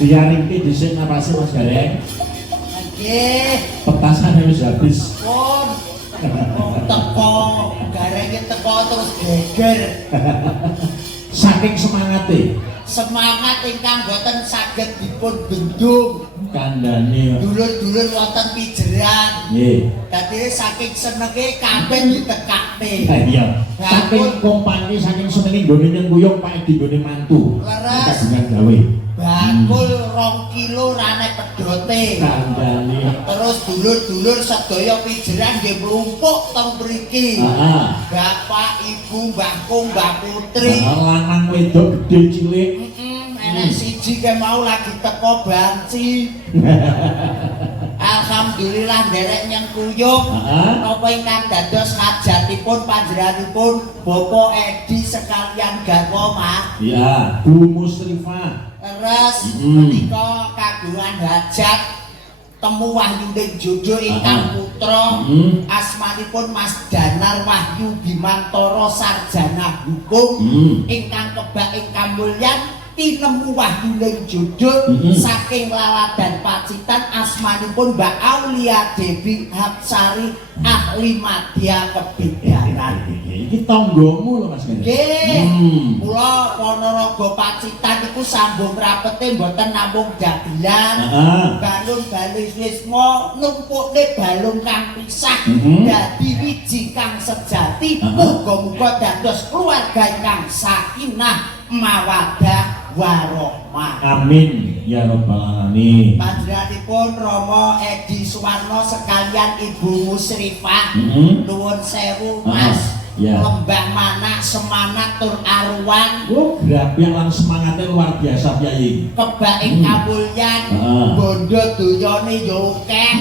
Diaringke dhisik napase Mas Gareng. Nggih. Petasane wis habis. Pun. Teko, garenge teko terus geger. Saking semangate. Semangat ingkang boten saged dipun bendung. Kandhane Dulur-dulur wonten pijeran. nggih. Dadi saking senenge kabeh ditekakne. Ha iya. Saking kompane saking senenge nggone nyengkuyung Pak Edi nggone mantu. Leres. Kagungan gawe. Bakul 2 kilo rane pedote. Kandhane. Terus dulur-dulur sedaya pijeran nggih mlumpuk teng mriki. Heeh. Bapak, Ibu, Mbahku, Mbak Putri. Lanang wedok gedhe cilik. Enek siji ke mau lagi teko banci. Alhamdulillah nderek nyengkuyung. Napa ingkang dados hajatipun panjenenganipun Bapak Edi sekalian garwa Mas. Iya, Bu Musrifah. Terus menika kagungan hajat temu Wahyuning Jodoh ingkang putra asmanipun Mas Danar Wahyu Bimantoro sarjana hukum ingkang kebak ingkang mulyan tinemu Wahyuning Jodoh saking Laladan Pacitan asmanipun Mbak Aulia Dewi Hapsari ahli madya kebidanan. Iki tanggamu lho Mas Gareng. Nggih. Kula Ponorogo Pacitan iku sambung rapete mboten namung dagelan. Balung bali wisma numpukne balung kang pisah dadi wiji kang sejati. Muga-muga dados keluarga ingkang sakinah mawaddah warahmah. Amin ya rabbal alamin. Panjenenganipun Rama Edi Suwarno sekalian Ibu Musrifah nuwun sewu Mas. Lembah Manak semangat tur aruan. Grapi lan semangatnya luar biasa Kyai. Kebak ing kamulyan bondo donyane yo akeh.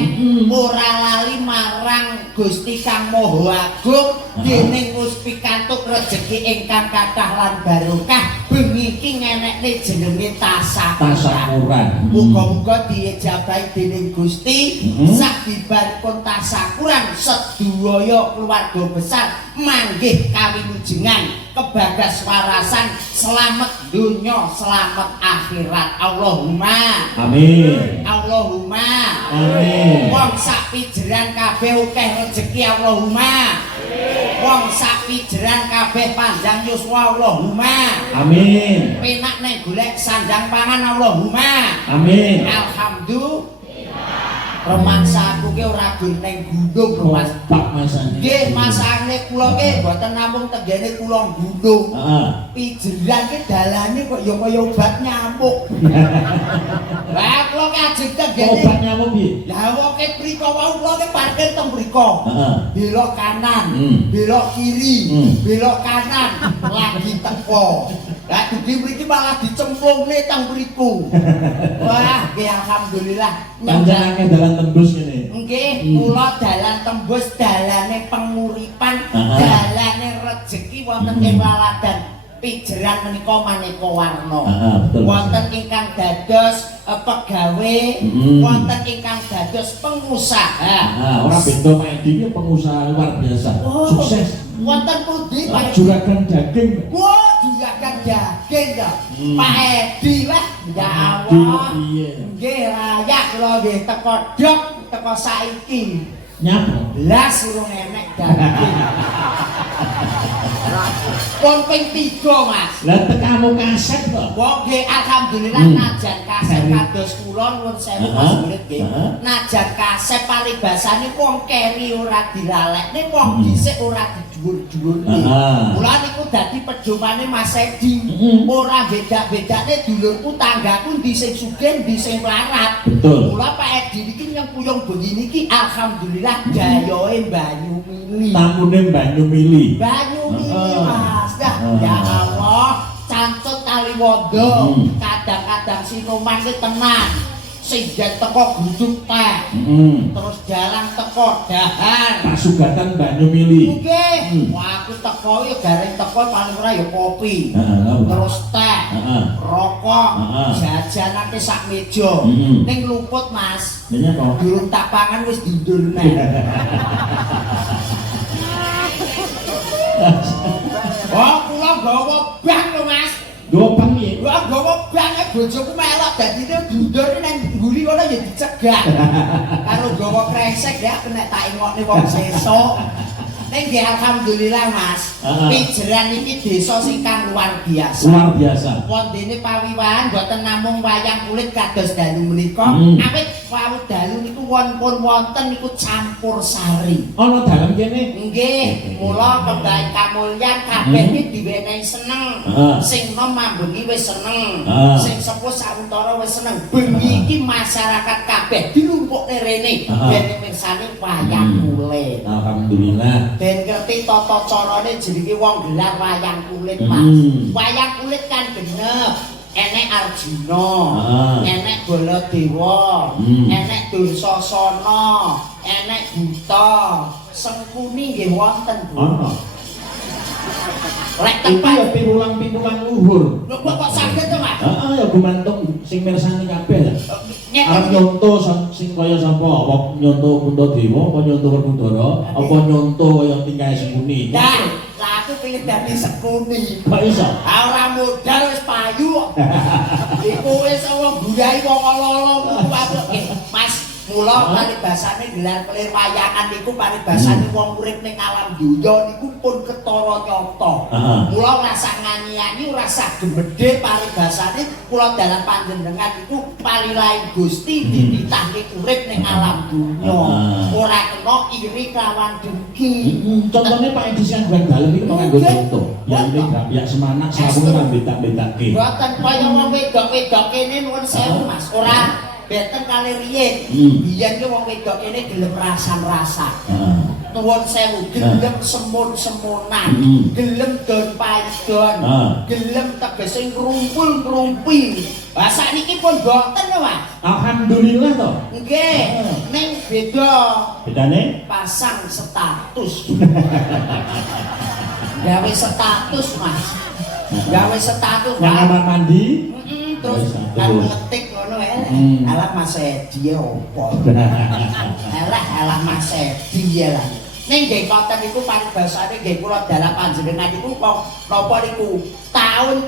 Ora lali marang Gusti Kang Maha Agung dening wis pikantuk rejeki ingkang kathah lan barokah. Bengi iki ngenekne jenenge tasakuran. Muga-muga diijabahi dening Gusti sak bibaripun tasakuran sedaya keluarga besar manggih kawilujengan kebagas warasan selamat dunya selamat akhirat. Allahumma amin. Allahumma amin. Wong sak pijeran kabeh akeh rejeki Allahumma. Wong sak pijeran kabeh panjang yuswa Allahumma. Amin. Penak nek golek sandang pangan Allahumma. Amin. Alhamdulillah. Romansa aku ki ora gun ning gunung Mas. Pak masane. Nggih, masane kula ki mboten namung tenggene kula gunung. Heeh. Pijeran ki dalane kok ya kaya obat nyamuk. Lah kula ki ajeng tenggene obat nyamuk piye? Lah wong ki mriko wau kula ki parkir teng mriko. Heeh. Belok kanan, belok kiri, belok kanan, lagi teko. Lah dugi mriki malah dicemplungne teng mriku. Wah, nggih alhamdulillah. Panjenengan dalan tembus ngene. Nggih, kula dalan tembus dalane penguripan, dalane rejeki wonten ing Laladan Pijeran menika maneka warna. Wonten ingkang dados pegawe, wonten ingkang dados pengusaha. Ora beda Pak Edi iki pengusaha luar biasa. Sukses. Wonten pundi Pak juragan daging? Wah, juragan daging ya. Pak Edi lah, ya Allah. Nggih, rayak kula nggih teko dok, teko saiki. Nyapa? Blas urung enek daging. Pon ping 3 Mas. Lah tekamu kaset kok. Wong nggih alhamdulillah najan kaset kados kula nuwun sewu Mas murid nggih. Najan kaset palibasane wong keri ora dilalekne, wong dhisik ora dijuwur-juwurne. Mula niku dadi pedomane Mas Edi. Ora beda-bedane dulurku tanggaku ndi sing sugih, ndi sing mlarat. Betul. Mula Pak Edi niki nyempuyung bengi niki alhamdulillah dayoe banyu mili. Tamune banyu mili. Banyu mili Mas. Ya Allah, cancut kaliwondo. Kadang-kadang sinuman ki tenan. Sing teko guduk teh. Terus dalang teko dahar. Pasugatan banyu mili. Nggih. Wah, aku teko ya gareng teko paling ora ya kopi. Terus teh. Rokok, jajanan ki sak meja. Ning luput Mas. Lha apa? Durung tak pangan wis dindul neh. Oh, kula gawa bang lho Mas. Gopang piye? Wah, gowo banget bojoku melok dadine dundur nang mburi kono ya dicegah. Karo gowo kresek ya kena tak ingokne wong sesuk. Ning nggih alhamdulillah Mas. Pijeran iki desa sing kang luar biasa. Luar biasa. Wondene pawiwahan boten namung wayang kulit kados dalu menika, awit wau dalu niku wonten niku campur sari. Ana dalem kene. Nggih, mula kedahi kamulyan kabeh iki diwenehi seneng. Sing nom mambengi wis seneng. Sing sepuh sauntara wis seneng. Bengi iki masyarakat kabeh dilumpukne rene ben mirsani wayang kulit. Alhamdulillah. Ben ngerti tata carane jenenge wong gelar wayang kulit, Mas. Wayang kulit kan genep. Enek Arjuna, enek Baladewa, enek Dursasana, enek Buta, Sengkuni nggih wonten, Bu. Lek tempat ya pirulang-pirulang luhur. lho kok saged to, Mas? Heeh, ya gumantung sing mirsani kabeh lah. Arep Ngeten nyonto sing kaya sapa? Apa nyonto Puntadewa, apa nyonto Werkudara, apa nyonto kaya tingkae Sengkuni? lah aku pengen dadi Sengkuni. Kok iso? Ora modal wis payu. Iku wis wong guyai wong lolo Mas. Mula paribasane gelar pelir wayangan niku paribasane wong urip ning alam donya niku pun ketara nyata. Mula rasa nyanyi-nyanyi rasa gemedhe paribasane kula dalam panjenengan niku palilaing Gusti dititahke urip ning alam donya. Ora kena iri kelawan dengki. Contohnya Pak Edi sing dalem iki nganggo contoh. Ya ini ya semangat sabun lan betak-betake. Mboten kaya wong wedok-wedok kene nuwun sewu Mas. Ora beten kali riyen. Biyen ki wong wedok kene gelem rasan-rasan. Nuwun sewu, gelem semun-semunan, gelem don paidon, gelem tegese ngrumpul-ngrumpi. Lah sakniki pun boten lho, Mas. Alhamdulillah to. Nggih, ning beda. Bedane Pasang status. Gawe status, Mas. Gawe status. nang kamar mandi. Terus kan ngetik ngono alah Mas Edi opo. Alah Mas Edi ya lah. Ning nggih koten niku paribasane nggih kula dalam panjenengan niku kok napa niku tahun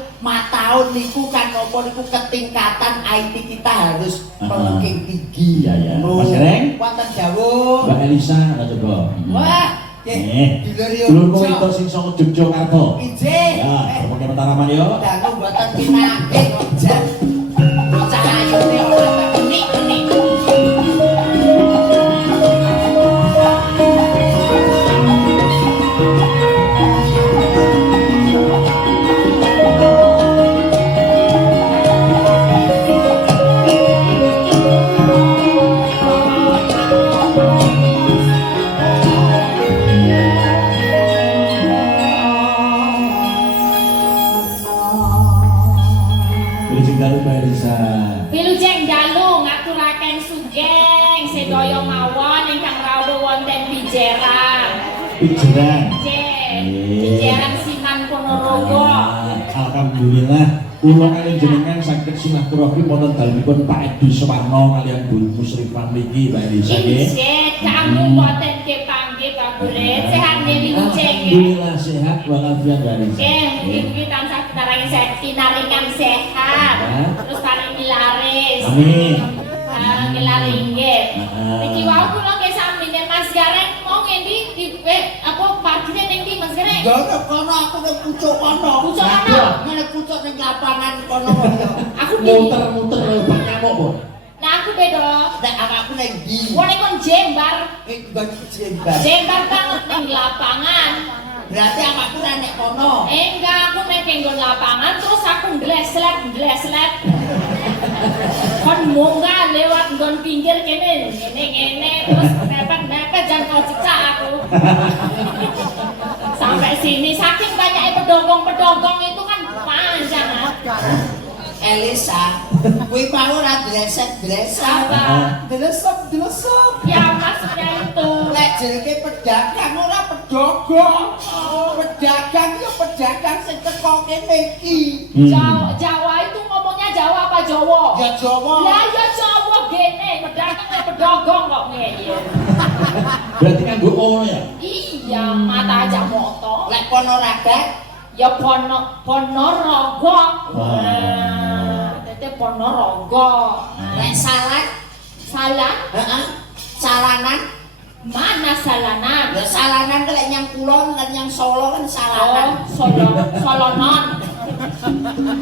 niku kan napa niku ketingkatan IT kita harus ranking tinggi. Ya. Mas Gereng. Wonten dawuh. Mbak Elisa coba. Wah, Dulurku itu sing saka Yogyakarta. Ije. Ya, pakai mataraman yo. Dangu mboten pinake jan. Bocah ayune ora kenik-kenik. Wilujeng dalu ngaturaken sugeng sedaya mawon ingkang rawuh wonten Pijeran. Pijeran Sinan Ponorogo. Alhamdulillah kula kaliyan jenengan saged silaturahmi wonten dalemipun Pak Edi Suwarno kaliyan Bu Musrifah niki Mbak Elisa nggih. Inggih, kangge boten kepanggih Pak Buret. Sehat nggih Wilujeng. Alhamdulillah sehat walafiat Mbak Elisa. Nggih, mugi tansah pinaringi sehat, pinaringan sehat. Terus paringi laris. Amin. Ngelari nggih. Niki wau kula nggih sami Mas Gareng mau ngendi di apa parkirnya ning ndi Mas Gareng? Ya kono aku ning pucuk kono. Pucuk kono. Ngene pucuk ning lapangan kono ya. Aku muter-muter kaya Pak Nyamuk kok. Nah aku beda. Nek aku ning ndi? Wone kon jembar. Nggon jembar. Jembar banget ning lapangan. Berarti aku ora nek kono. Enggak, aku nek nggon lapangan terus aku ndleslet. Kon munggah lewat nggon pinggir kene ngene terus mepet jan kau cicak aku. Sampai sini saking banyaknya pedogong itu kan panjang. Elisa, kuwi mau ora dreset-dreset. Delesep. Ya maksudnya itu. Lek jenenge pedagang ora pedogong. Pedagang ya pedagang sing teko kene iki. Jawa itu ngomongnya Jawa apa Jawa? Ya Jawa. Lah ya Jawa gene, pedagang ya pedogong kok ngene. Berarti nganggo O ya? Iya, mata aja moto. Lek kono ragat Ya Ponorogo. Tete Ponorogo. Lek salah, Salah? salanan. Mana salanan? Ya salanan lek nyang kulon lan nyang Solo kan Oh, salanan. Solonon.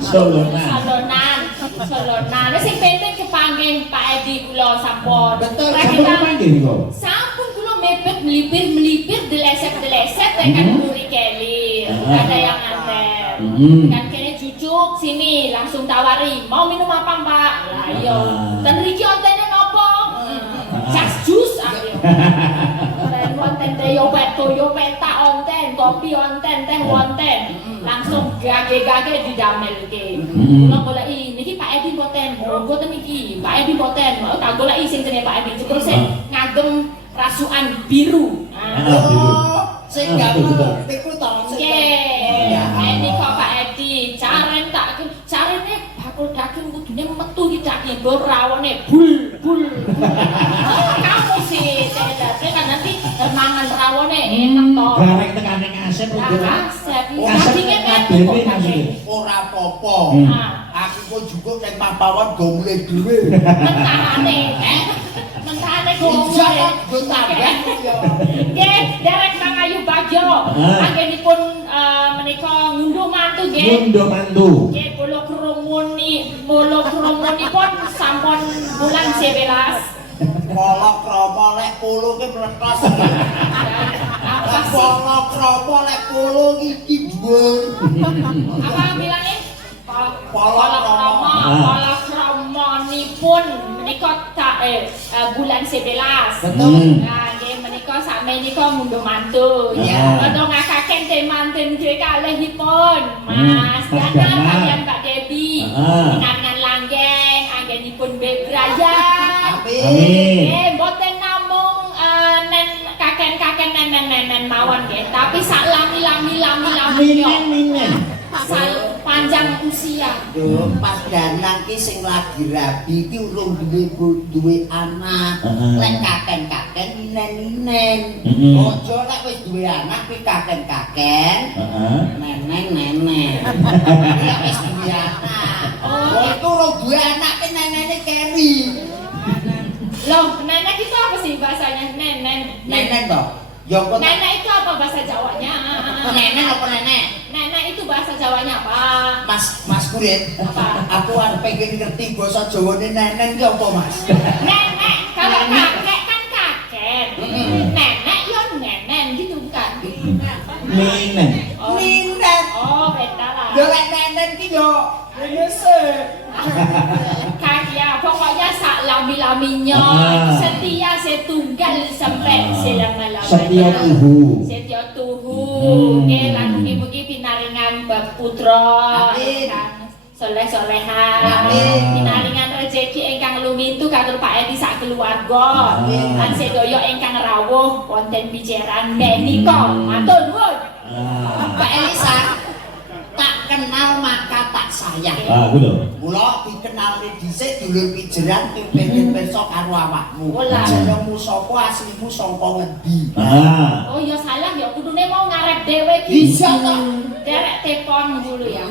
Solonan. Solonan. Sing penting kepanggih Pak Edi kula sampun. Betul, Sampun kepanggih kok. Sampun kula mepet melipir deleset tekan mburi kelir. Ada yang anten. Kan kene cucuk sini langsung tawari, mau minum apa Mbak? Lah iya. Dan riki ontene nopo? Jas jus ayo. Dan wonten teh yo peta onten, kopi onten, teh wonten. Langsung gage-gage didamelke. Kula goleki niki Pak Edi mboten, mboten niki. Pak Edi mboten. Mau tak goleki sing jenenge Pak Edi. Jebul sing ngagem rasukan biru. Sing gamel niku to. Nggih. Edi kok Pak Edi, caren carene bakul daging kudune metu iki daging bor rawone bul. Kamu sih, kan nanti mangan rawone enak to. Garek tekane ngasep Lah lho. kasep, Kasep dagingnya kabeh metu kok maksudnya. daging. Ora apa-apa. Aku kok juga ning papawan go mulai dhewe. Mentane Bisa gomule. go tambah ya. Nggih, derek Kang Ayu Bagyo. Anggenipun menika ngunduh mantu nggih. Mundo mantu. Nggih, bolo krumunipun sampun bulan 11. Polok kromo lek polo ki meletos. Apa sih? Polok kromo lek polo iki dhuwur. Apa bilangnya? Polokromo. Polokromonipun menika bulan 11. Betul. Nah, nggih menika sakmenika ngunduh mantu. Ya. Padha ngakaken temanten nggih kalihipun. Mas Dana kalian Mbak Debi. Dengan langgeng anggenipun bebrayan. Amin. Mboten namung nen kaken-kaken nenen mawon nggih, tapi sak lami-lami Minen. asal panjang usia. Yo pas danang ki sing lagi rabi ki urung duwe anak. Lek kaken-kaken ninen-ninen. Ojo lek wis duwe anak ki kaken-kaken. Neneng. Lek wis duwe anak. Oh, itu urung duwe anak ki nenene keri. Loh, nenek itu apa sih bahasanya? Nenen toh. Yo kok Nenek itu apa bahasa Jawanya? nenen apa nenek? Nenek itu bahasa Jawanya apa? Mas Kulit. Apa? Aku arep pengen ngerti basa Jawane nenen ki apa, Mas? Nenek, kalau kakek kan kakek. Nenek yo nenen gitu bukan? Minen. Ninen. Oh, beda lah. Yo lek nenen ki yo nyese. Ya, pokoknya sak lami-laminya setia setunggal sampai selama-lamanya. Setia tuhu. Setia tuhu. Nggih, lan mugi-mugi pinaringan bab putra. Kan soleh-solehan. Amin. Pinaringan rezeki ingkang lumintu katur Pak Edi sak keluarga. Lan sedaya ingkang rawuh wonten piceran menika. Matur nuwun. Mbak Elisa, tak kenal maka tak sayang. Betul. Mula dikenal dhisik dulur pijeran pengen pirsa karo awakmu. Olah. Jenengmu sapa, aslimu saka ngendi? Oh ya salah ya kudune mau ngarep dhewe iki. Bisa kok. Derek tepon dulu ya.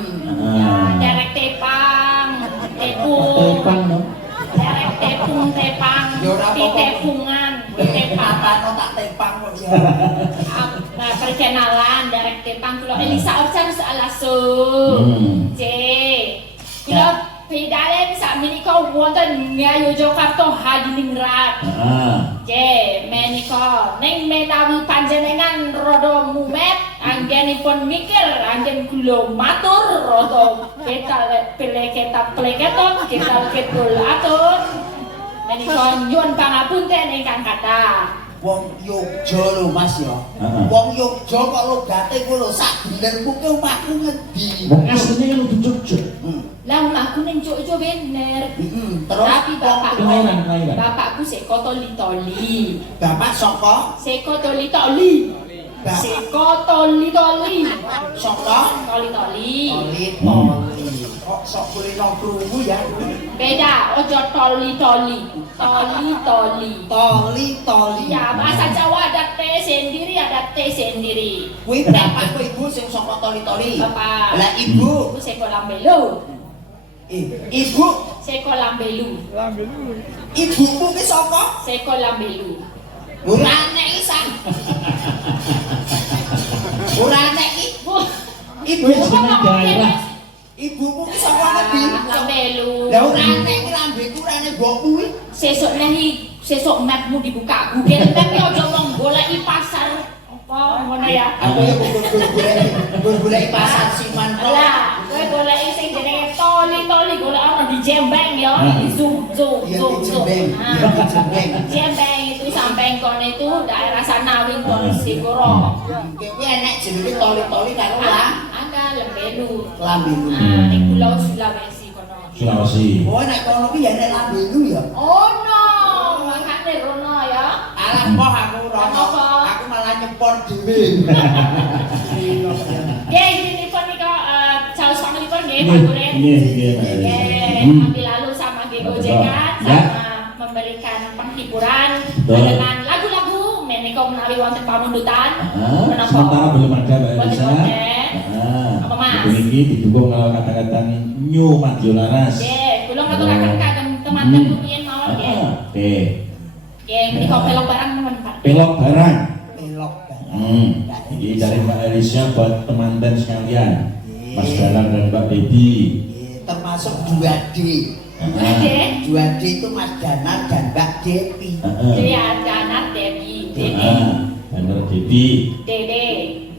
Ya, derek tepang, tepung. Derek tepang. Ya ora apa-apa. Tepungan, tepang. Apa tak tepang kok ya. Nah, perkenalan derek tepang kula Elisa Orchan Alasung. C. Kula pedalen sak menika wonten Ngayogyakarta Hadiningrat. Oke, menika ning menawi panjenengan rada mumet anggenipun mikir anggen kula matur rada peleketon kita ketul atur. Menika nyuwun pangapunten ingkang kathah. Wong Yogya lho Mas ya. Wong Yogya kok logate ku lho sak benermu ki omahku ngendi? Wong asline kan udah Jogja. Lah omahku ning Jogja bener. Terus Tapi bapakku kelahiran. bapakku seko Toli-Toli. bapak saka Seko Toli-Toli. Seko Toli-Toli. saka Toli-Toli. Toli. Kok sok kulino krungu ya? Beda, ojo Toli-Toli. Toli-Toli. Toli. Ya, bahasa Jawa ada T sendiri, ada T sendiri. Kuwi bapakku ibu sing saka toli-toli. Bapak. Lah ibu, Ibu seko lambelu. ibu, Seko lambelu. ibuku ki sapa? Seko lambelu. Ora nek isan. Ora nek ki. Bu. Ibu, Wis jeneng daerah. ibuku ki sapa ngendi? Lambelu. Lah ora nek ki lambeku ora nek mbokku kuwi. Sesuk mapmu dibuka Google Map ya aja wong goleki pasar apa ngono ya. Aku ya golek pasar Siman kok. Lah, kowe goleki sing jenenge toli-toli golek ana di Jembeng ya, di zoom. Iya di Jembeng. Iya di Jembeng. Jembeng itu sampai kono itu daerah Sanawi Ponorogo. Kowe enek jenenge toli-toli karo lah. Ada lembelu. Lambelu. Nah, di Pulau Sulawesi kono. Sulawesi. Oh nek kono ki ya nek lambelu ya. Oh no, makane rono ya. Alah poh aku rono. Apa? Aku malah nyepor dhewe. Nggih, ini pun nika saus panglipur nggih Pak Duren. Nggih. Nanti lalu sama Gojekan Ya. sama memberikan penghiburan Betul. dengan lagu-lagu menika menawi wonten pamundutan. Menapa? Sementara belum ada Mbak Wonten Elisa. wonten. Apa, Mas? Ini didukung kalau kata-kata New Madiun Laras. Nggih, kula ngaturaken kagem teman-teman rumiyin mawon nggih. Oke. Nggih, menika pelok barang mawon Pak. Pelok barang. Pelok. Ini dari Mbak Elisa buat teman-teman sekalian, Mas Iya. Dalang dan Mbak Baby. Termasuk 2D. Nggih. 2D itu Mas Dana dan Mbak Devi. Jadi ada anak Dewi, Dede, Bener Devi. Dede.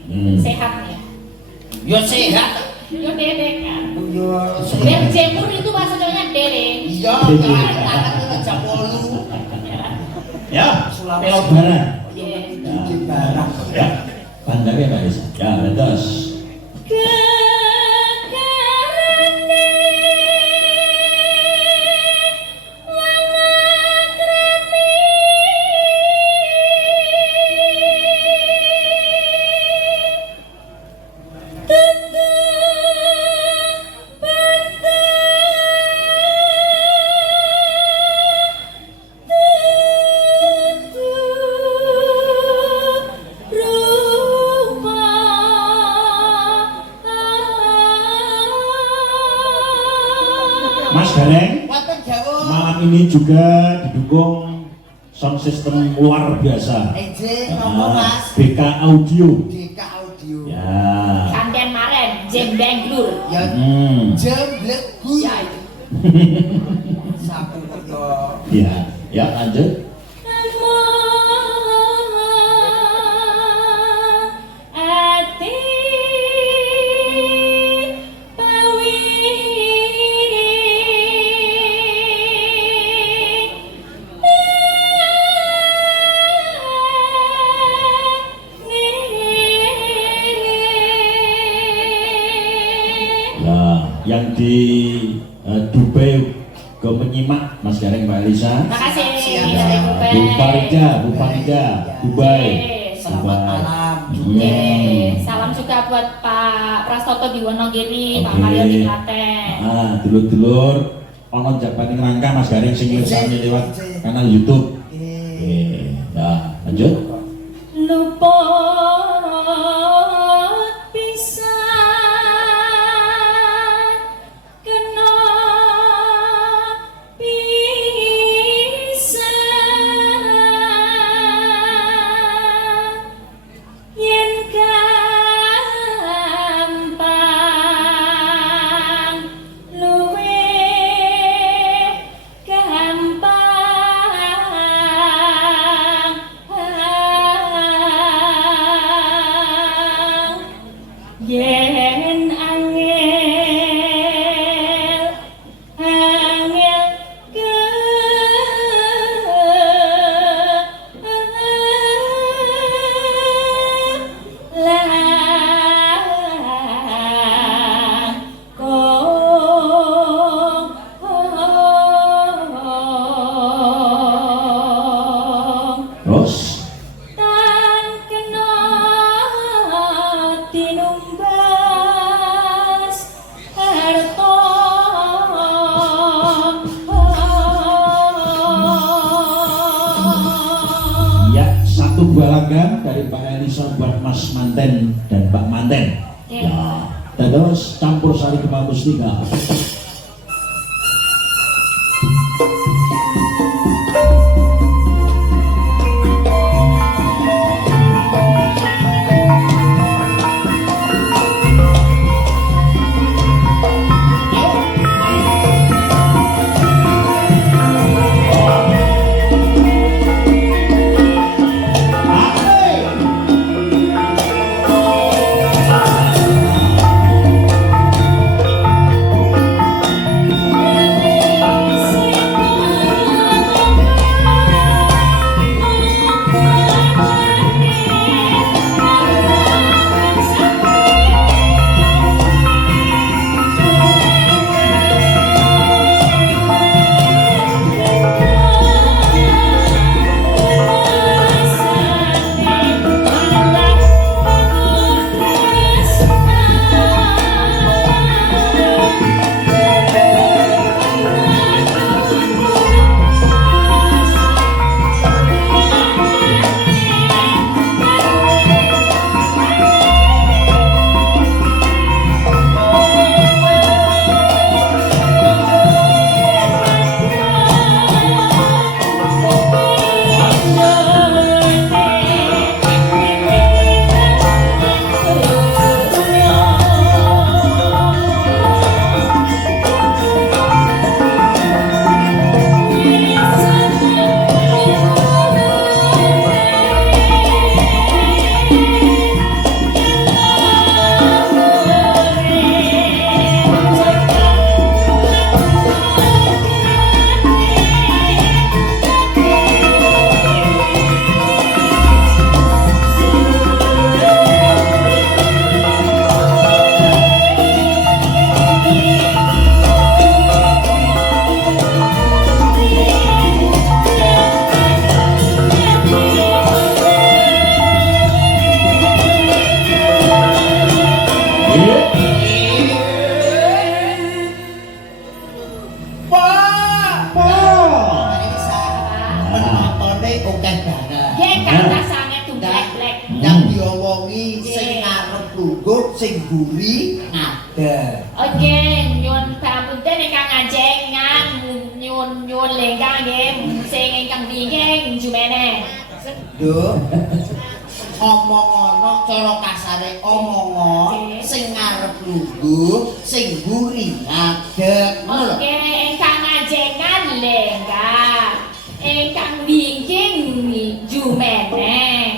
Hmm. Sehat ya. Yo sehat. Yo Dede kan. Yo Biar sehat. jemur itu bahasa Jawanya Dede. Iya, anak itu jam 8. Ya, Sulawesi. pelok barang. Cuci barang. Ya, pandangnya Mbak Elisa. Ya, betul. Mas Gareng, Wonten jauh. malam ini juga didukung sound system luar biasa. Eje ngomong Mas. BK Audio. DK Audio. Ya. Kanten Maren, Jembeng Glur. Ya jemblek gue. Ya itu. Sapu yo. Ya, ya lanjut. Ati Ya, yang di Dubai ke menyimak Mas Gareng Mbak Elisa. Makasih Siap, dari siap. Dubai. Bu Farida, Dubai. Selamat malam juga. Oke, salam juga buat Pak Prastoto di Wonogiri, Pak Oke. Mario di Klaten. Dulur-dulur ono jabaning rangka Mas Gareng sing mirsani lewat kanal YouTube. Oke, nah lanjut. Luput pisan kena pisan yen gampang luwih gampang yen angel angel Terus tan kena tinumbas harta ya satu buah laga dari Pak Elisa buat Mas Manten dan Mbak Manten. Oke. Terus campur sari Gema Mustika. Penontonnya oke banget. Nggih kata sanget tumblek-blek. Yang diomongi sing ngarep lungguh sing buri ada. Oke, nyun pamunten ingkang ajengan nyun lengkang nggih sing ingkang bingking jumene. Duh. Omong ana cara kasare omong sing ngarep lungguh sing buri ngadeg. Oke, ingkang ajengan lengkang. Ingkang bingking jumene.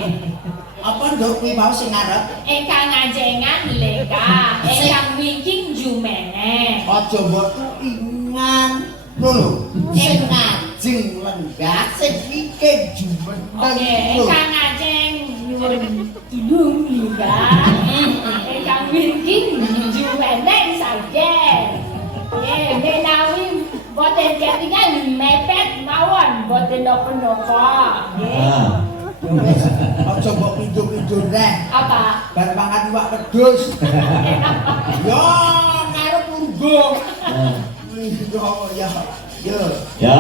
Apa nduk kuwi mau sing ngarep? Ingkang ajengan lengkang. Ingkang bingking jumene. Aja mbok ingan. Lho, sing ngajeng lenggah sing iki jumeneng. Oke, ingkang ajeng nyuwun tulung linggah. Ingkang bingking jumeneng sajen. Nggih, menawi boten ketingan mepet mawon boten napa-napa. Nggih. Aja mbok pindho-pindho neh. Apa? Bar mangan iwak wedhus. Yo, ngarep lungguh. Ya, ya. Ya.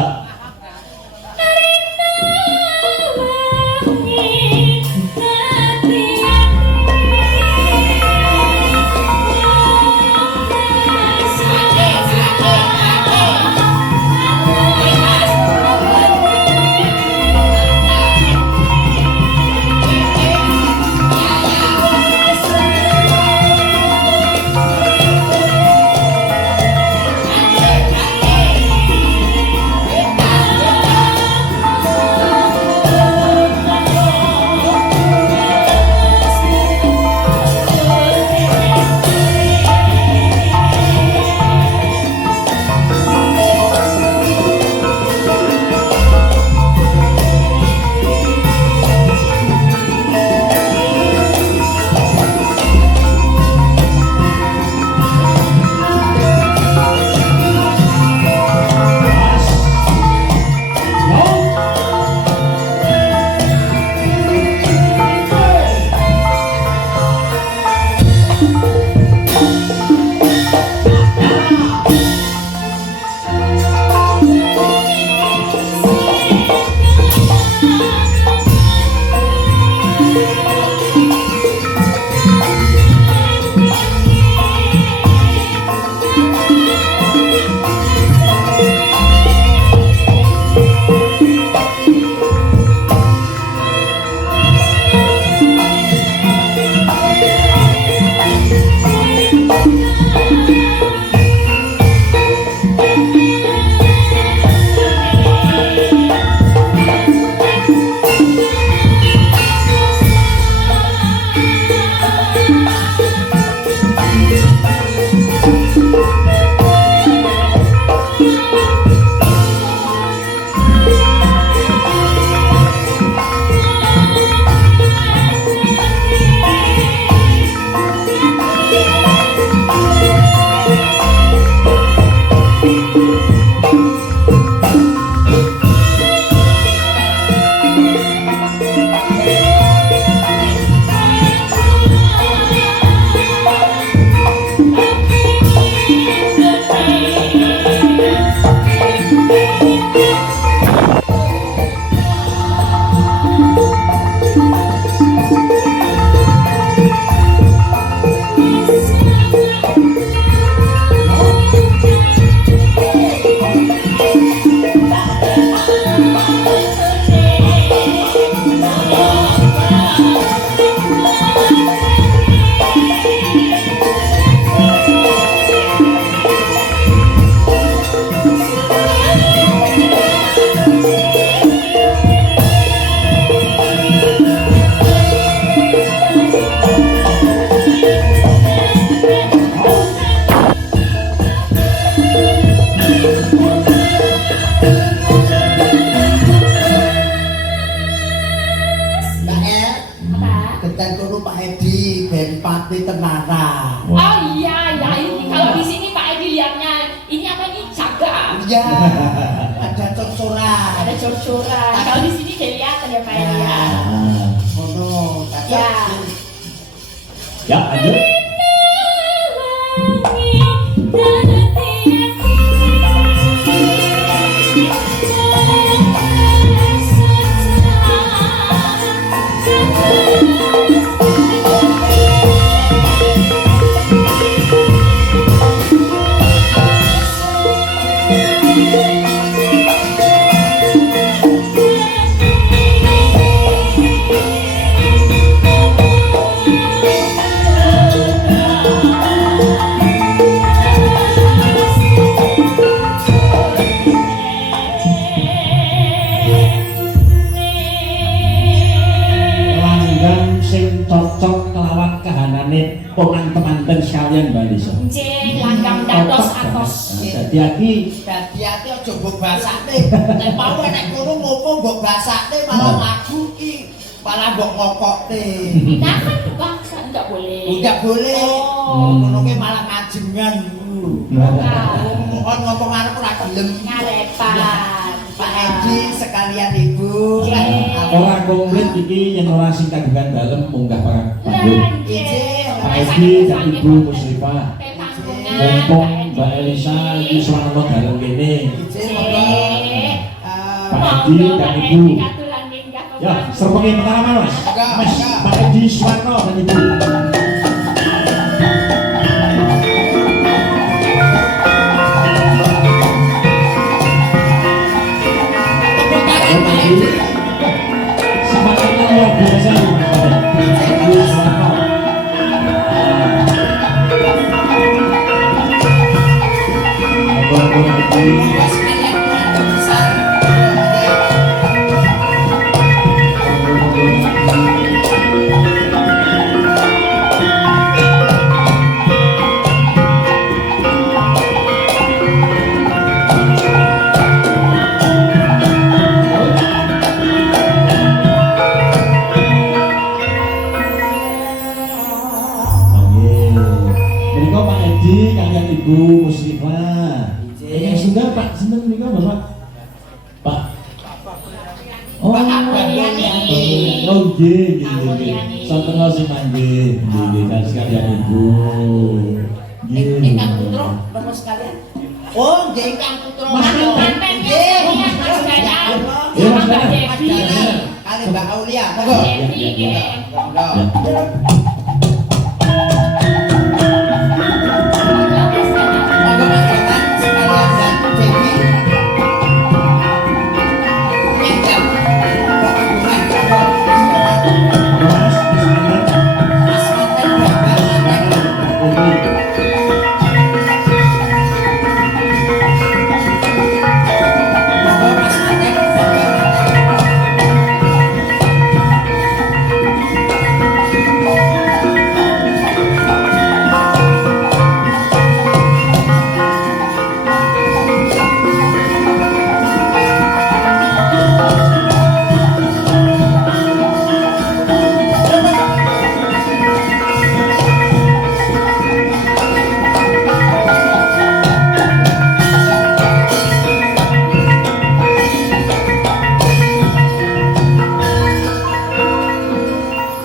Ada cor-coran. Ada cor-coran. Kalau di sini kelihatan ya Pak Edi ya. Ono, Ya. Ya, lanjut. Cocok kelawan kahanane teman-teman sekalian Mbak Lisa. Nggih, langgam dados atos. Hati-hati. Hati-hati aja mbok basake. Nek mau nek kono ngopo mbok basake malah lagu ki, malah mbok ngokokte. Nah kan bukan enggak boleh. Enggak boleh. Oh. Ngono ki malah ngajengan. Mohon ngomong arep ora gelem. Ngarepan. Pak Edi sekalian Ibu. Orang komplit iki yang ora sing kagungan dalem munggah panggung. Pak Edi dan Ibu Musrifah. Mumpung Mbak Elisa iki swarana dalem kene. Pak Edi dan Ibu. Ya, serpengi pertama Mas. Mas, Pak Edi Suwarno dan Ibu. Semangatnya luar biasa nih Mas Edi Suwarno. Menika Pak Edi kalian Ibu Musrifah. Yang sudah Pak sinten menika Bapak? Pak. Oh, Pak Mulyani. Oh, nggih, nggih. Sampun sing mangke. Nggih, dan sekalian Ibu. Nggih. Ingkang putra Bapak sekalian. Oh, nggih ingkang putra. Mantennya Mas Danang. Ya, Mas Mbak Danang. Devi. Kali Mbak Aulia. Monggo. Devi nggih. Monggo. Monggo Mas Danang sekalian dan Devi. Ingkang hubungan Mas, bismillah. Mas Manten Bapak Manten. Monggo Mas Manten Bapak Manten.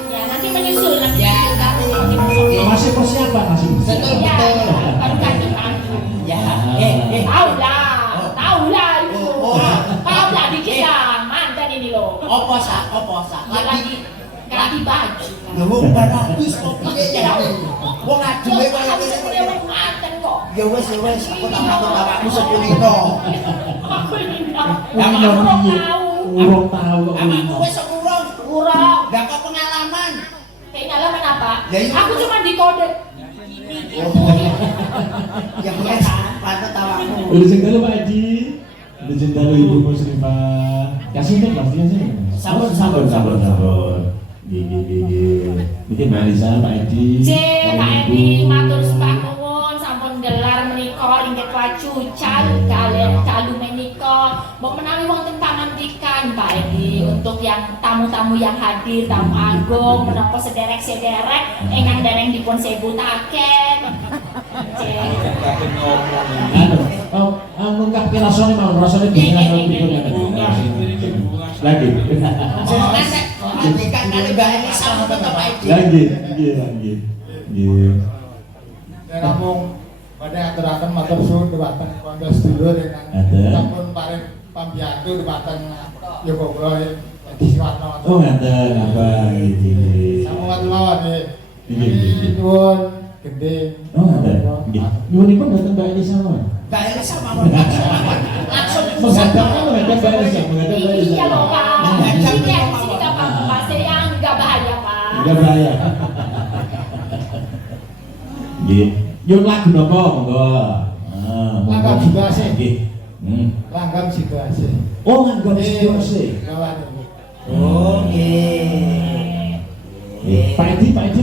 Ya nanti menyusul nanti. Ya, nanti. Masih persiapan masih. Betul, Ya, betul. baru ganti panggung. Ya, Tahu lah itu. Oh. Tahu lah dikit lah, mantan ini loh. Apa sak? Ya, lagi ganti baju. Lho wong bagus kok piye ya. Wong aduwe kaya Aku ngene kok. sebenarnya wong mantan kok. Ya wis, aku tak matur bapakmu sepulino. Aku ini Yang aku mau mau urung tahu kok. Amaku wis sepurung. kurang. Lah kok pengalaman. Pengalaman apa? Ya, iya. Aku cuma dikode. Ya wis, patut awakmu. Udah sing dalu Pak Edi. Udah sing dalu Ibu Musrifah. Kasih nih pastinya sih. Sampun. Gigi. Niki Mbak Lisa, Pak Edi. Pak Edi matur sembah nuwun sampun gelar menika inggih wajucan dalu menika mbok menawi wonten pamantikan Pak Edi untuk yang tamu-tamu yang hadir, tamu agung menapa sederek-sederek ingkang dereng dipun sebutaken. ngungkapke rasane mau rasane dengan lagi. Jenengan nek andikan kali Mbak Elisa mboten Pak Edi. Lagi, nggih. Ya namung badhe aturaken matur suwun dhumateng kanca sedulur ingkang sampun paring pambiyantu dhumateng yoga kula Edi Siwarno. Oh ngaten apa iki. Sampun mawon nggih. Nggih. Nuwun gending. Oh ngaten. Nggih. Nyuwunipun mboten Mbak Elisa mawon. Mbak Elisa mawon langsung Menghadap Mbak Elisa, Iya loh Pak. Ini sini nggak apa-apa Pak. Saya nggak bahaya Pak. Enggak bahaya. Nggih. Yun lagu napa monggo? Langgam situasi. Nggih. Langgam situasi. Oh, langgam situasi. Kawan. Oh nggih. Pak Edi nanti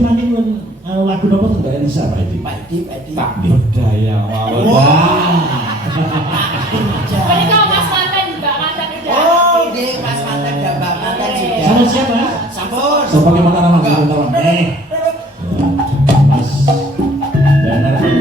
lagu napa teng Mbak Elisa Pak Edi? Pak Edi. Pak Berdaya mawon. Wah. Mereka Mas Manten, Mbak Manten udah. Oh nggih Mas Manten dan Mbak Manten sudah. Sama siapa? Sampun. So bagaimana nama sebentar? Mas Danar Dedi.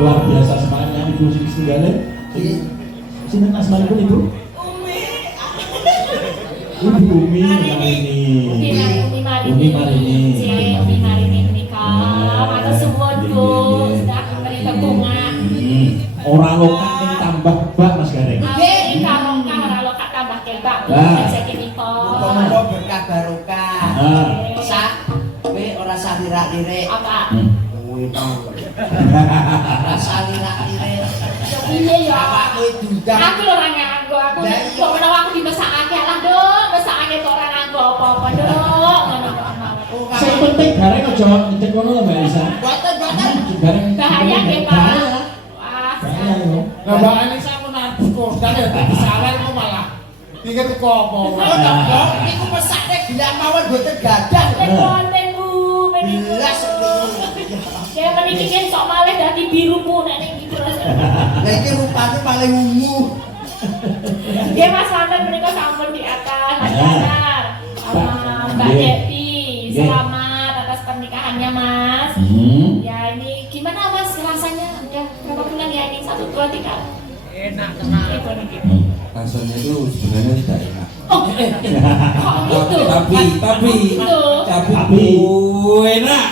Luar biasa semangatnya Ibu Singgale. Sinten asmanipun Ibu? Ibu Umi Marini. Umi Marini. Umi Marini menikah. Matur suwun Bu. Sudah mereka bunga. Orang lokal yang tambah bak Mas Gareng. Amin karokah ora lokak tambah kebak. Rezeki niko. Muga-muga berkah barokah. Sak kowe ora salira-lirik. Apa? Kowe tau. Ora salira-lirik. Iya ya. Awakmu diundang. Aku lho ora nganggo. Aku kok menawa aku dibesakake lah, Nduk. Besakake kok ora nganggo apa-apa, Nduk. Ngono kok mau. Sing penting Gareng aja ngecek ngono lho Mbak Elisa. Boten. Gareng Bahaya nggih, Pak. Wah. Lah Mbak Elisa menantu kondang ya disawer kok malah. Pikir kok apa? Oh, niku pesake gelang mawon boten gadah. Konten Bu, meniku. Belas. Kayak meniki kan sok malih dadi biru Bu nek ning iki. Lah iki rupane paling ungu. Nggih Mas Manten menika sampun di atas Mas Danar. Mbak Devi, selamat atas pernikahannya Mas. Ya ini gimana Mas rasanya? Udah berapa bulan ya ini? 1, 2, 3. Enak tenang. Rasanya itu sebenarnya tidak enak. Oh, kok gitu? Tapi enak.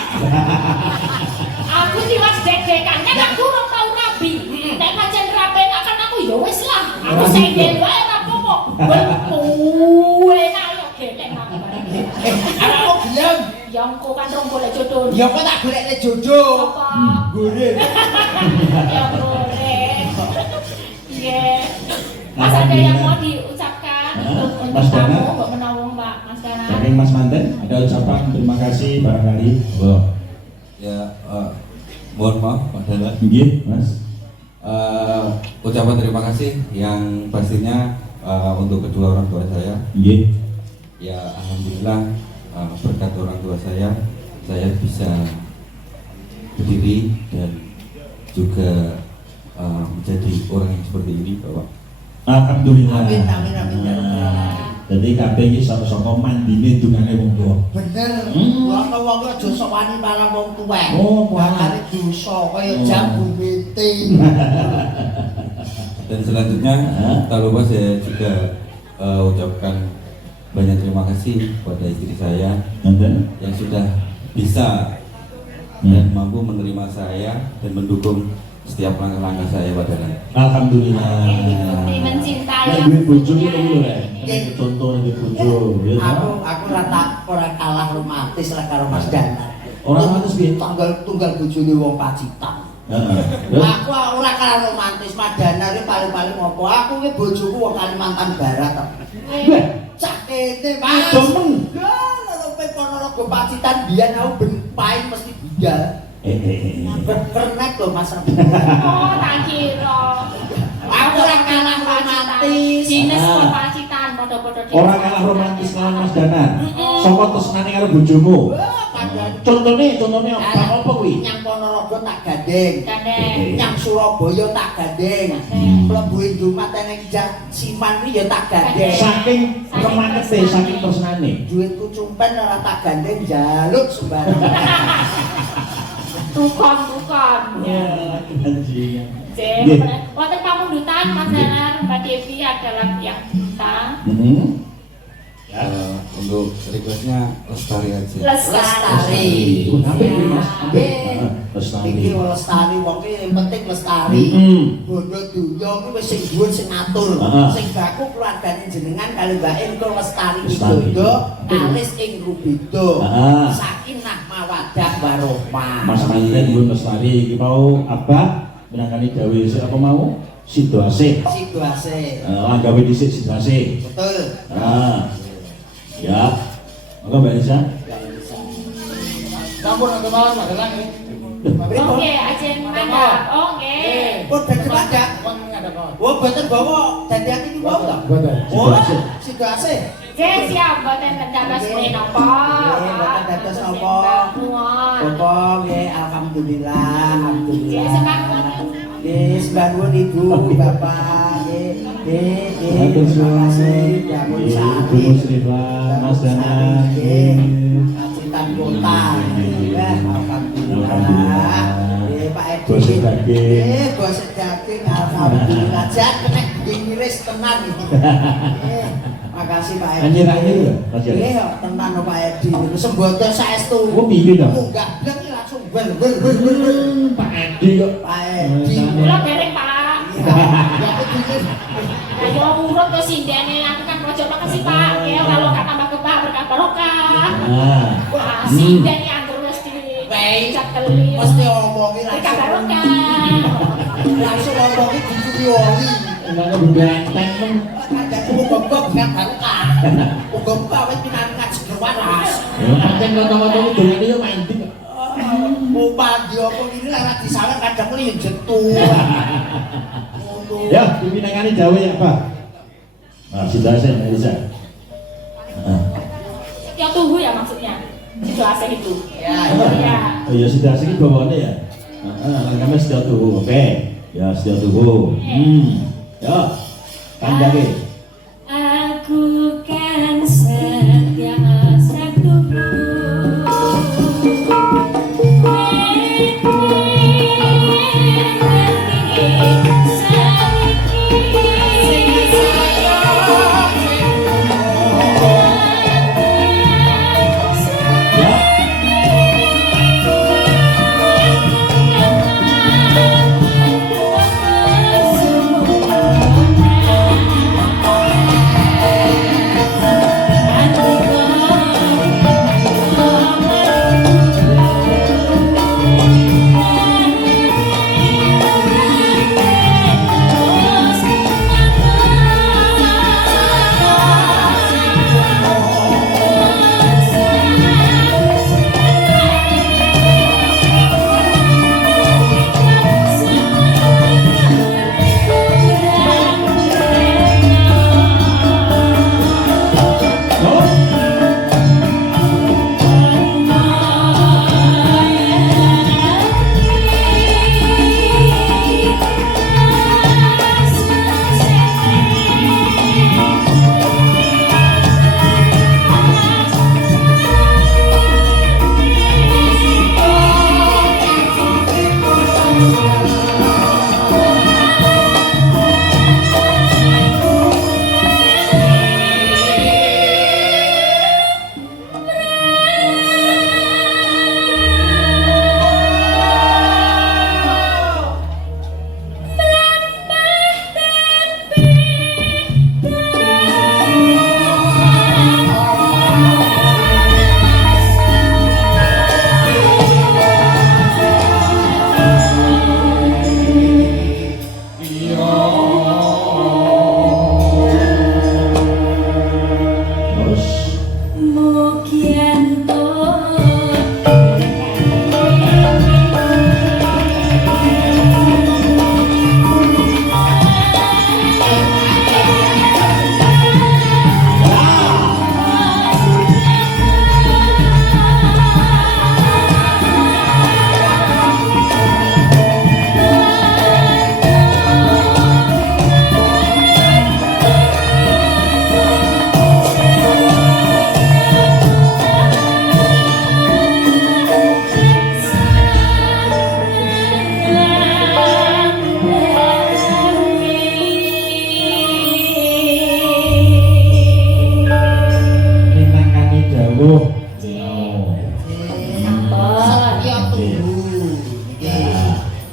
Aku sih Mas deg-degan kan aku ora tau rabi. Nek pancen rapi kan aku ya wis lah. Aku sendel wae ora apa-apa. Enak yo gelek aku. Anakmu gelem. Ya engko kan rong golek jodoh. Ya kok tak golekne jodoh. Apa? Goreng. Ya boleh. Iya. Mas ada yang mau diucapkan untuk Mas tamu Danar? Mbak Menawung Mbak Mas Danar? Saking Mas Manten ada ucapan terima kasih barangkali. Wah. Ya, mohon maaf Pak Danar. Nggih, Mas. Ucapan terima kasih yang pastinya untuk kedua orang tua saya. Nggih. Ya, alhamdulillah berkat orang tua saya bisa berdiri dan juga menjadi orang yang seperti ini, Bapak. Alhamdulillah. Amin. Ya Rabbal. Jadi kabeh iki saka mandine dungane wong tuwa. Bener. Ora wong aja sok wani marang wong tuwek. Oh, bakare dosa kaya jambu meting. Dan selanjutnya tak lupa saya juga ucapkan banyak terima kasih kepada istri saya yang sudah bisa dan mampu menerima saya dan mendukung setiap langkah-langkah saya pada Alhamdulillah. Bukti mencintai Nek yang duwe bojo punya. iki lho rek. Contoh nek bojo, ya. Aku ora kalah romantis lah karo Mas Danar. Ora romantis piye? Tunggal bojone wong Pacitan. Heeh. Aku ora kalah romantis madana iki paling-paling apa? Aku ki bojoku wong Kalimantan Barat to. Cak kene Mas. Domeng. Lho Ponorogo Pacitan biyen aku ben paing mesti budal. Kernet lho Mas. Oh, tak kira. Aku ora kalah romantis. Jenis Pacitan padha-padha. Ora kalah romantis kalian Mas Danar. Sapa tresnane karo bojomu? Contohnya apa kuwi? Nyang Ponorogo tak gandeng. Gandeng. Nyang Surabaya tak gandeng. Mlebu Indomaret ning Siman kuwi ya tak gandeng. Saking kemanete, saking tresnane. Duitku cumpen ora tak gandeng jaluk sembarang. Tukon. Ya, anjing. Jadi, wonten pamundutan Mas Danar, Mbak Devi adalah yang kita. Ya. Untuk requestnya lestari aja. Lestari. Kenapa ini Mas? Lestari. Iki lestari wong ki yang penting lestari. Bondo dunya kuwi wis sing dhuwur sing ngatur. Sing baku keluargane jenengan kali Mbak engko lestari Widodo alis ing Rubido. Sakinah mawaddah warahmah. Mas Manten pun lestari iki mau apa? Menangani gawe apa mau? Situasi. Langgawe dhisik situasi. Betul. Ya. Monggo Mbak Elisa. Sampun nonton mawon magelang nggih. Oke, ajen mandap. Oke. Pun badhe mandap. Pun ngadep mawon. Oh, boten bawa dadi ati ki wau to. Boten. Oh, situasi. Siap, boten dados menapa. Boten dados napa. Apa nggih alhamdulillah, alhamdulillah. Nggih, sembahun Ibu, Bapak, nggih. Terima kasih. Ya mun sami. Ibu Muslimah, Mas Danar. Cinta kota. Alhamdulillah. Nggih, Pak Edi. Bos daging. Nggih, bos daging alhamdulillah. Jak kena ngiris tenan iki. Nggih. Makasih Pak Edi. Anjir-anjir ya, Mas Edi? Nggih, tenan Pak Edi. Sembodo saestu. Oh, piye to? Munggah blek langsung bel. Pak Edi kok. Pak Edi. Kula dereng, Pak. Ya aku pikir Ayo urut ke sindene, aku kan pojok makasih Pak. Ya kalau kata tambah kebah berkah barokah. Wah, sindene anggur mesti. Cakeli. mesti omongi Berkah langsung. barokah. Langsung omongi dicuci oli. Enggak benteng men. Kadang muga-muga dengan barokah. Muga-muga wis pinangan seger waras. Ya pancen kata-kata itu dolane yo mandi kok. Upadi apa ini lewat di sawah kadang li jetu. Ya, dipinangane Jawa ya, Pak. Nah, situasi Elisa. Yang tunggu ya maksudnya. Situasi itu. Ya. Oh ya situasi iki bawane ya. Heeh, kami setia tubuh. Oke. Ya, setia tubuh. Ya. Panjangke. Aku kan setia satuku.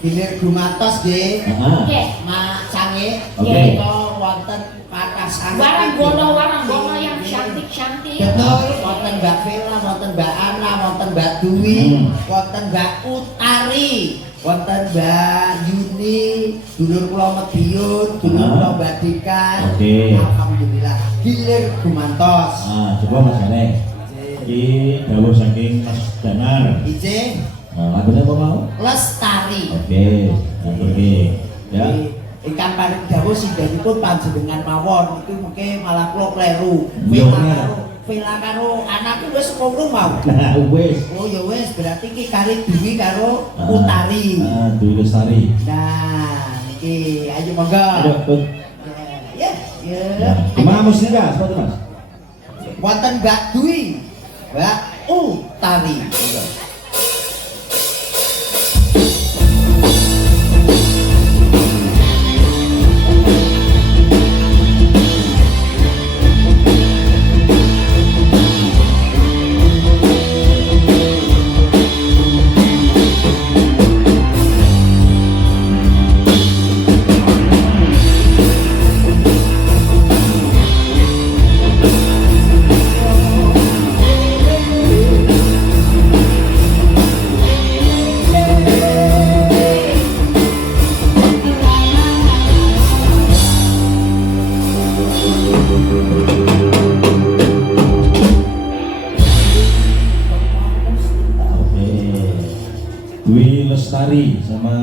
Gilir gumatos nggih. Heeh. Nggih. Mak Cange Oke. menika wonten kathah sanget. Warang gono yang cantik-cantik. Betul, wonten Mbak Vela, wonten Mbak Ana, wonten Mbak Dwi, wonten Mbak Utari, wonten Mbak Yuni, dulur kula Medion, dulur kula Mbak Dikan. Oke. Alhamdulillah, gilir gumantos. Coba Mas Gareng. Iki dawuh saking Mas Danar. Ije Lagunya apa mau? Lestari. Oke, oke. Ya. Ingkang paring dawuh sindanipun panjenengan mawon iki mengke malah kula kleru. Iya, bener. Vela karo anakku wis ngono mau. Nah, wis. Oh ya wis berarti iki kali Dwi karo Utari. Dwi Lestari. Nah, niki ayo monggo. Ayo, Bud. Ya, ya. Gimana musiknya? Seperti Mas. Wonten Mbak Dwi, Mbak Utari. Dwi Lestari sama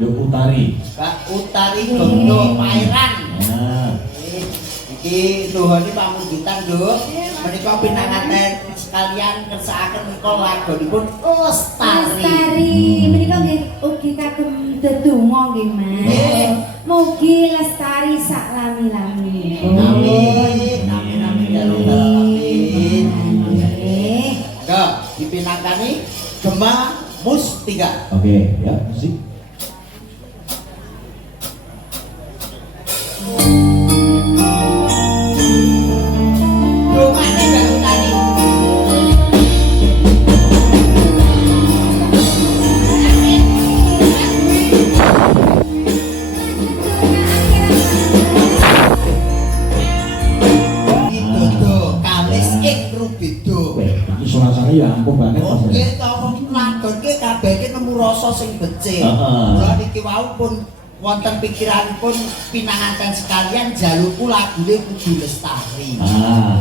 Dok Utari. Mbak Utari Gondo Pairan. Nah, Iki nuhuni pamundutan, Nduk. Menika pinanganten sekalian kersakaken menika lagunipun Lestari. Lestari menika nggih ugi kagem dedonga nggih, Mas. Nggih. Mugi lestari sak lami-lami. Amin. Amin amin ya rabbal alamin. Nggih. Monggo dipinangkani Gema Mustika. oke, ya musik. Dongane Mbak Utari. Dodo kamis ing Rubido. Weh, ini suasana ya ampun banget Mas. Oke, tolong lagonke kabeh iki nemu rasa sing becik. Heeh. Kula niki wau pun wonten pikiranipun pinanganten sekalian jalurku lagune kudu lestari.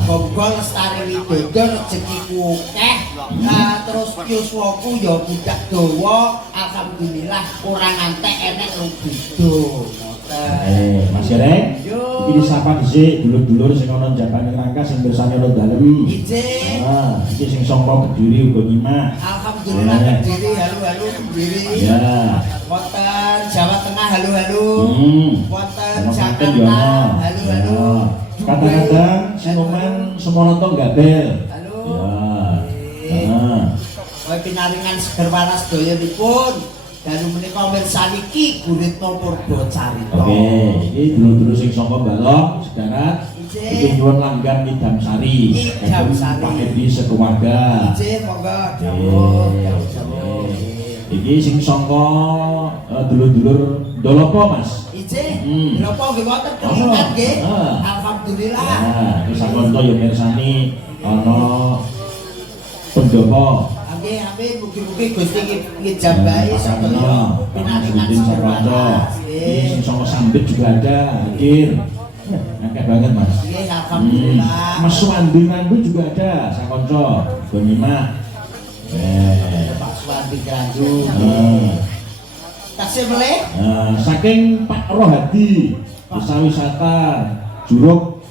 Monggo lestari widodo rezekiku akeh. Nah, terus yuswaku ya budak dawa, alhamdulillah ora ngantek enek rubido. Mas Gareng. Yo. Iki disapa dhisik dulur-dulur sing ana jabane rangka sing bersane ana dalem. Ije. Iki sing saka Kediri uga nyimak. Alhamdulillah Kediri halo-halo Kediri. Ya. Wonten Jawa Tengah halo-halo. Wonten Sama Klaten Jakarta ya ono. halo-halo. Ya. Kadang-kadang Sinoman Semonoto Gabel. Halo. Ya. Kowe pinaringan seger waras dayanipun. Dalu menika mirsani Ki Guritno Purbacarita. Oke, iki dulur-dulur sing saka Balok, Sedarat. Ije. Iki nyuwun langgan Idam Sari. Idam Sari. Pak Edi sekeluarga. Ije monggo dawuh, dawuh. Iki sing saka dulur-dulur Dolopo, Mas. Ije, Hmm. napa nggih wonten kelingan nggih? Ah. Alhamdulillah. Nah, iki sakonto ya mirsani ana pendopo. Nggih, amin mugi-mugi Gusti ngijabahi sedaya pinaringan Sudin seger Sakonto. waras. Ini sing saka Sambit juga ada, hadir. Akeh banget, Mas. Nggih, alhamdulillah. Mas Suwandi Nandu juga ada, sakonco. Go nyimak. Pak Suwandi Grandu. Tasih meleh? Saking Pak Rohadi, desa wisata Juruk.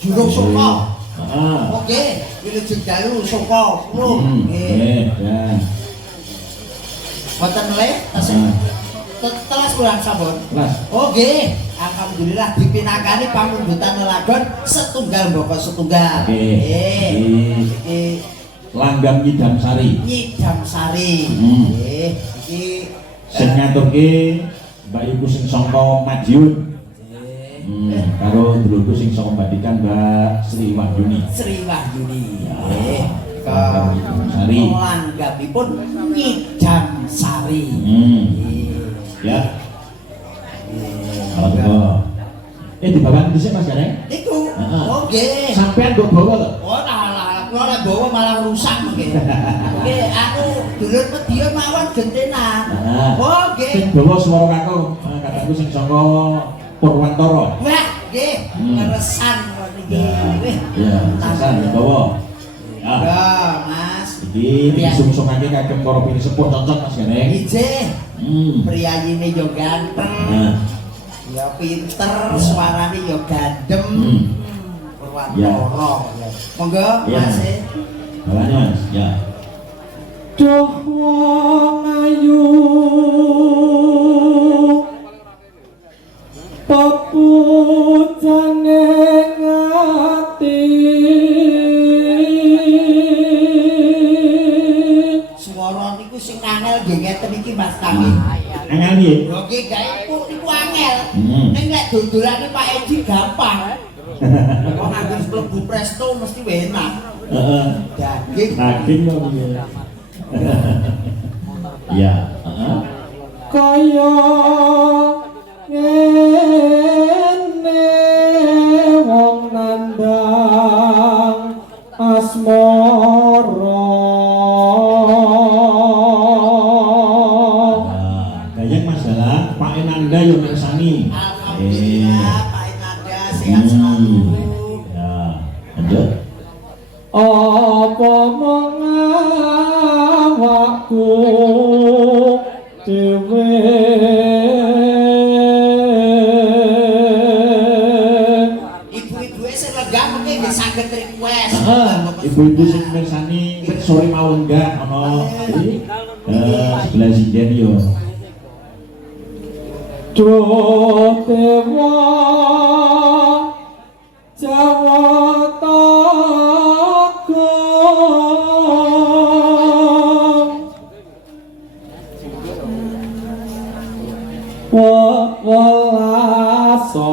Juruk Suko. Oke. Oke, Wilujeng Dalu Suko. Nggih. Dan Wonten meleh? Tasih telas kurang sampun. Mas, Oh nggih, alhamdulillah dipinangkani pamundutan lelagon setunggal mboko setunggal. Oke. Iki Langgam Idam Sari. Nyidam Sari. Hmm. Nggih, iki Sing ngaturke Mbak Ibu sing saka Madiun. Karo dulurku sing saka Badikan Mbak Sri Wahyuni. Sri Wahyuni. Ya. Nggih. Langgam Idam Sari. Langgapipun Nyidam Sari. Hmm. Nggih. Ya. Monggo. Di bawah dhisik Mas Gareng. Niku. Heeh. Oh nggih. Sampean kok bawa to? Oh lah, kula lek bawa malah rusak nggih. Nggih, aku dulur Media mawon gentenan. Oh nggih. Sing bawa swara kakung, kataku sing saka Purwantara. Wah, nggih, ngeresan niki. Ya, sasan bawa. Ya. Ya, Mas. Iki disungsungake kagem para pini sepuh cocok Mas Gareng. Ije. Priyayine yo ganteng. Nah. Ya pinter, suarane yo gandem. Purwantara. Monggo, Mas. Bawanya Mas, ya. Duh wong ayu pepujane ngati Swara niku sing angel nggih ngeten iki Mas Kami. Angel piye? Oke, gawe niku angel. Ning lek dodolane Pak Edi gampang. Kok nganggo mlebu presto mesti enak. Heeh. Daging Daging kok piye? Ya, heeh. kaya ngene wong nandang asmara Gayeng masalah Pak Enanda yo mirsani. Alhamdulillah Pak Enanda sehat selalu. Ya, lanjut. apa mengawakku dhewe Ibu-ibu sing lega mungkin nggih saged request. Ibu-ibu sing mirsani sore mau enggak ana iki sebelah sinden yo. Duh dewa Jawa welasono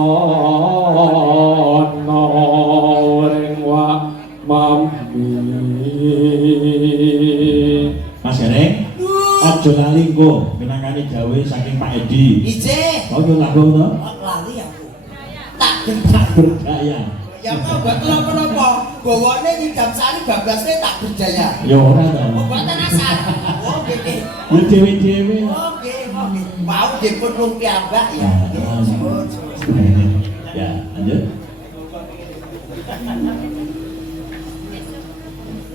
ring wa mambi Mas Gareng, aja lali engko minangkani gawe saking Pak Edi. Ije. Oh yo lambung to? Lali aku. Tak gendak. Berdaya. Ya kok gak kenapa-napa. Bawane ngidam sari bablasne tak berdaya. Ya ora to. Mboten asal. Oh nggih. Yo dhewe-dhewe. Oh nggih. Mau dipun lumpia Mbak ya. Ya, lanjut.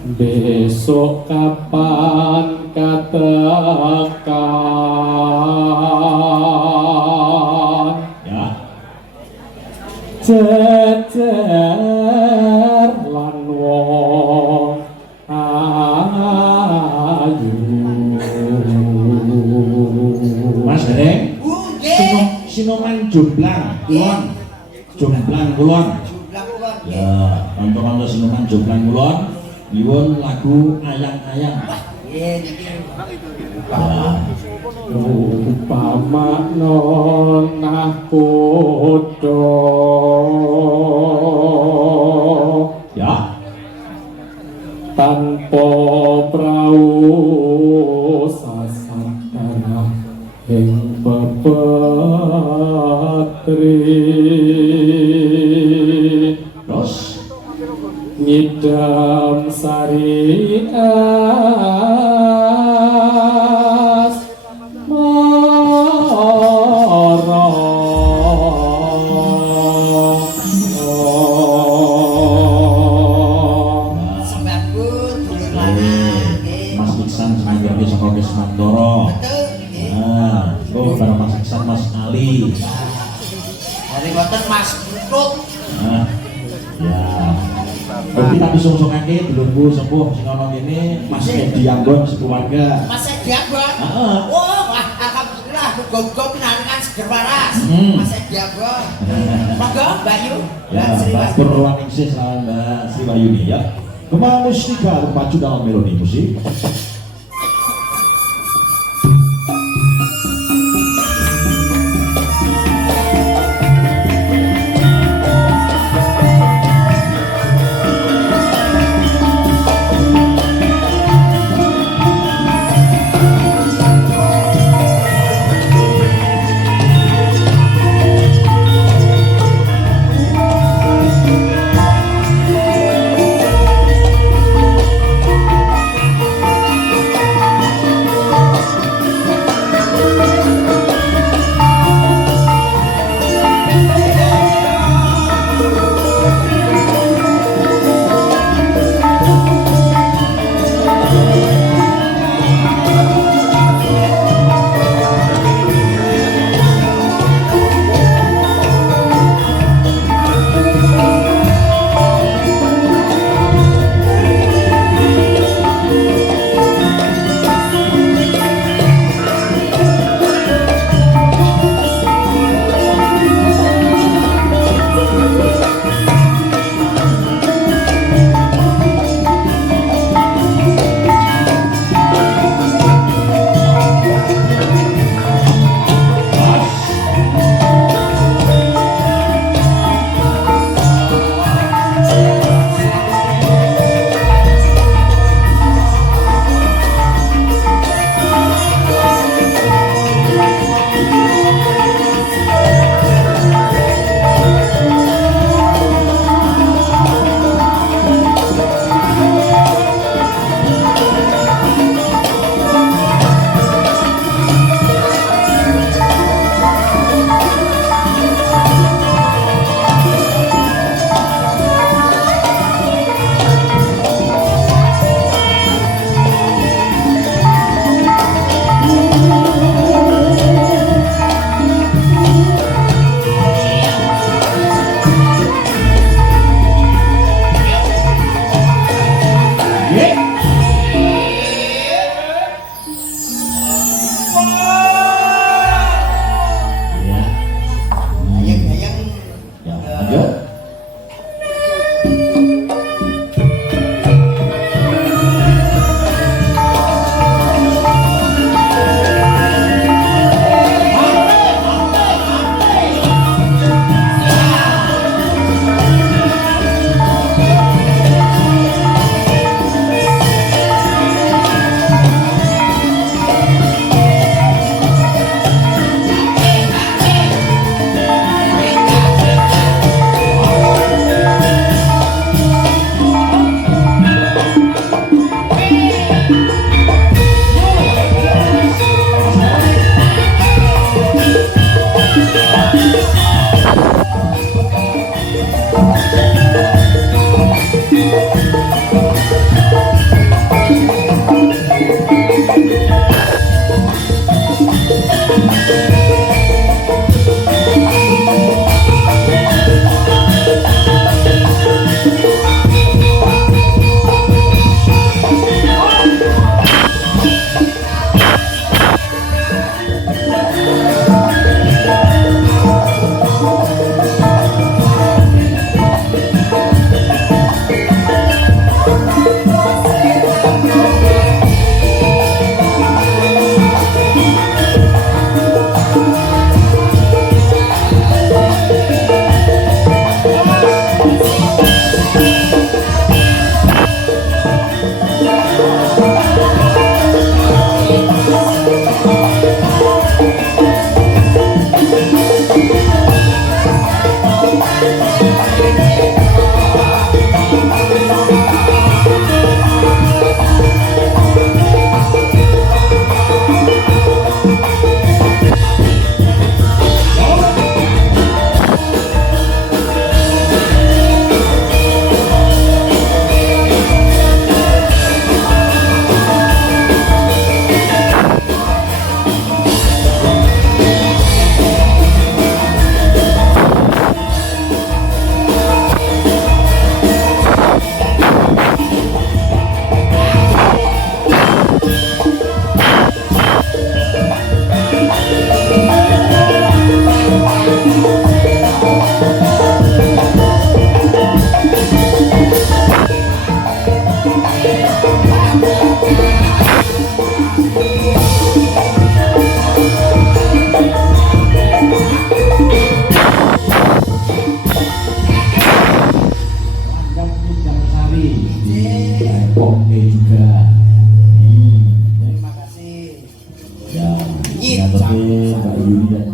besok kapan katakan Ya. jejer lan wong ayu Mas Gareng, nggih. Sinoman jomblang kulon. Jomblang kulon. Jumlah kulon nggih. Ya, kanca-kanca sinoman jomblang kulon nyuwun lagu ayang-ayang. Nggih niki. Ya. upama nonah kudo Ya. tanpa prau sasantara ing pepetri Terus ngidam sari as mara Sembahku dulur lanang nggih. Mas Iksan sebagai saka Kesmantoro. Betul nggih. Nah, oh bareng Mas Iksan Mas Ali. Hari boten Mas Putut. Nah, ya. Berarti tapi sungsungake dulurku sepuh sing ana kene Mas Edi Ambon sekeluarga. Mas Edi Ambon. Heeh. Oh, alhamdulillah muga-muga pinangan seger waras. Mas Edi Ambon. Monggo Mbak Yu. Ya, Mas Purwaningsih sama Mbak Sri Wahyuni ya. Kembali Mustika terpacu dalam melodi musik.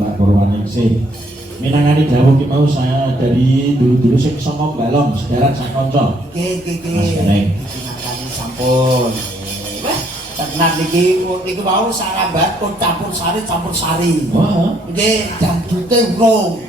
Mbak Purwaningsih. Minangani dawuh ki mau saya dari dulu-dulu sing saka balong sedherek sak kanca. Nggih. Mas Keneng. Nangani sampun. Wah, tenan niki mau sarambat pun campur sari. Wah. Nggih, dangdute urung.